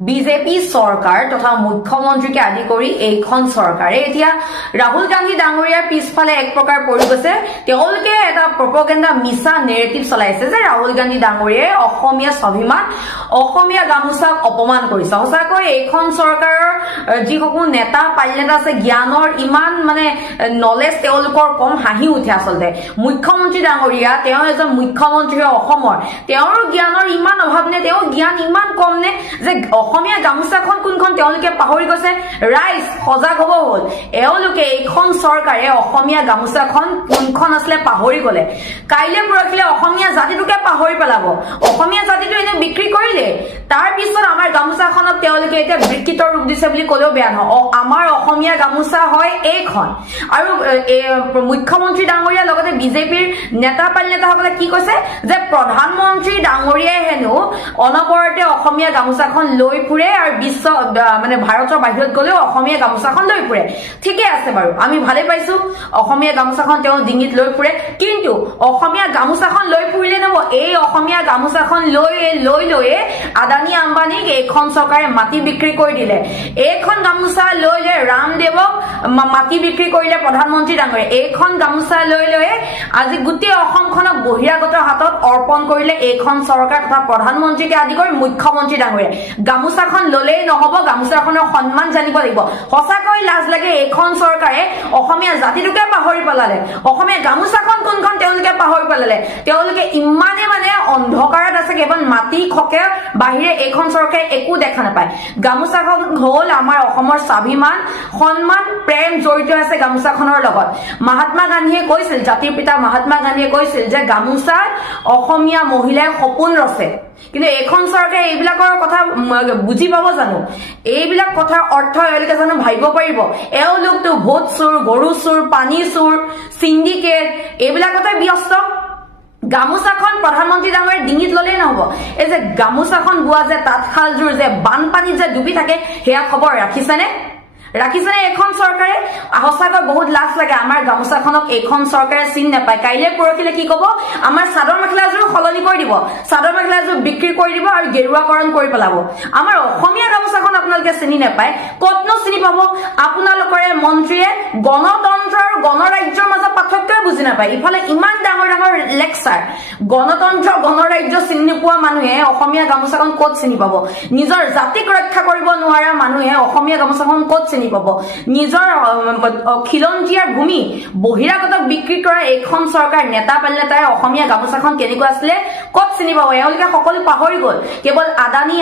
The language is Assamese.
বিজেপি চৰকাৰ তথা মুখ্যমন্ত্ৰীকে আদি কৰি এইখন চৰকাৰে এতিয়া ৰাহুল গান্ধী ডাঙৰীয়াৰ পিছফালে এক প্ৰকাৰ পৰি গৈছে। তেওঁলোকে এটা প্ৰপগেণ্ডা মিছা নেৰেটিভ চলাইছে যে ৰাহুল গান্ধী ডাঙৰীয়াই অসমীয়া স্বাভিমান অসমীয়া গামোচাক অপমান কৰিছে। সঁচাকৈ এইখন চৰকাৰৰ যিসকল নেতা পাইলেটা আছে জ্ঞানৰ ইমান নলেজ তেওঁলোকৰ কম, হাঁহি উঠে। আচলতে মুখ্যমন্ত্ৰী ডাঙৰীয়া তেওঁ এজন মুখ্যমন্ত্ৰী অসমৰ, তেওঁৰ জ্ঞানৰ ইমান অভাৱ নে, তেওঁৰ জ্ঞান ইমান কম নে যে অসমীয়া গামোচাখন কোনখন তেওঁলোকে পাহৰি গৈছে। ৰাইজ সজাগ হ'ব হ'ল। এওঁলোকে এইখন চৰকাৰে অসমীয়া গামোচাখন কোনখন আছিলে পাহৰি গলে। কাইলে পৰখিলে অসমীয়া জাতিটোকে পাহৰি পেলাব। অসমীয়া জাতিটো এনে বিক্ৰী কৰিলে, তাৰ পিছত আমাৰ গামোচাখনক তেওঁলোকে এতিয়া বিকৃত ৰূপ দিছে বুলি ক'লেও বেয়া নহয়। আমাৰ অসমীয়া গামোচা হয় এইখন। আৰু মুখ্যমন্ত্ৰী ডাঙৰীয়াৰ লগতে বিজেপিৰ নেতা নেতাসকলে কি কৈছে যে প্ৰধানমন্ত্ৰী ডাঙৰীয়াই হেনো অনবৰতে অসমীয়া গামোচাখন লৈ ফুৰে আৰু বিশ্ব ভাৰতৰ বাহিৰত গলেও অসমীয়া গামোচাখন লৈ ফুৰে। ঠিকে আছে বাৰু, আমি ভালে পাইছো অসমীয়া গামোচাখন তেওঁ ডিঙিত লৈ ফুৰে, কিন্তু অসমীয়া গামোচাখন লৈ ফুৰিলে নহব। এই অসমীয়া গামোচাখন লৈ আদানী আম্বানীক এইখন চৰকাৰে মাটি বিক্ৰী কৰি দিলে। এইখন গামোচা লৈ ৰামদেৱক মাটি বিক্ৰী কৰিলে প্ৰধানমন্ত্ৰী ডাঙৰীয়াই। এইখন গামোচা লৈ আজি গোটেই অসমখনক বহিৰাগতৰ হাতত অৰ্পণ কৰিলে এইখন চৰকাৰ তথা প্ৰধানমন্ত্ৰীকে আদি কৰি মুখ্যমন্ত্ৰী ডাঙৰীয়াই। গামোচাখন ললেই নহব, গামোচাখনৰ সন্মান জানিব লাগিব। সঁচাকৈ লাজ লাগে, এইখন চৰকাৰে অসমীয়া জাতিটোকে পাহৰি পেলালে। অসমীয়া গামোচাখন কোনখন তেওঁলোকে পাহৰি পেলালে। তেওঁলোকে ইমানে অন্ধকাৰত আছে, কেৱল মাটি খকে বাহিৰে এইখন চৰকাৰে একো দেখা নাপায়। গামোচাখন হল আমাৰ অসমৰ স্বাভিমান, সন্মান, প্ৰেম জড়িত আছে গামোচাখনৰ লগত। মহাত্মা গান্ধীয়ে কৈছিল, জাতিৰ পিতা মহাত্মা গান্ধীয়ে কৈছিল যে গামোচাত অসমীয়া মহিলাই সপোন ৰচে। কিন্তু এইখন চৰকাৰে এইবিলাকৰ কথা বুজি পাব জানো? এইবিলাক কথাৰ অৰ্থ এওঁলোকে জানো ভাবিব পাৰিব? এওঁলোকতো ভোট চোৰ, গৰু চোৰ, পানী চোৰ, চিণ্ডিকেট এইবিলাকতে ব্যস্ত। গামোচাখন প্ৰধানমন্ত্ৰী ডাঙৰীয়াৰ ডিঙিত ললেই নহব। এই যে গামোচাখন বোৱা যে তাঁতশালযোৰ যে বানপানীত যে ডুবি থাকে, সেয়া খবৰ ৰাখিছেনে এইখন চৰকাৰে? সঁচাকৈ বহুত লাজ লাগে। আমাৰ গামোচাখনক এইখন চৰকাৰে চিনি নাপায়। কাইলে পৰখিলে কি কব, আমাৰ চাদৰ মেখেলাযোৰ সলনি কৰি দিব, চাদৰ মেখেলাযোৰ বিক্ৰী কৰি দিব আৰু গেৰুৱাকৰণ কৰি পেলাব। আমাৰ অসমীয়া গামোচাখন আপোনালোকে চিনি নাপায়, কতনো চিনি পাব? আপোনালোকৰে মন্ত্ৰীয়ে গণতন্ত্ৰ আৰু গণৰাজ্যৰ মাজত পাৰ্থক্যই বুজি নাপায়। ইফালে ইমান ডাঙৰ লেকচাৰ, গণতন্ত্ৰ গণৰাজ্য চিনি নোপোৱা মানুহে অসমীয়া গামোচাখন ক'ত চিনি পাব? নিজৰ জাতিক ৰক্ষা কৰিব নোৱাৰা মানুহে অসমীয়া গামোচাখন ক'ত চিনি পাব? নিজৰ খিলঞ্জীয়াৰ ভূমি বহিৰাগতক বিক্ৰী কৰা এইখন চৰকাৰ নেতা নেতাই অসমীয়া গামোচাখন কেনেকুৱা আছিলে ক'ত চিনি পাব? এওঁলোকে সকলো পাহৰি গল। কেৱল আদানী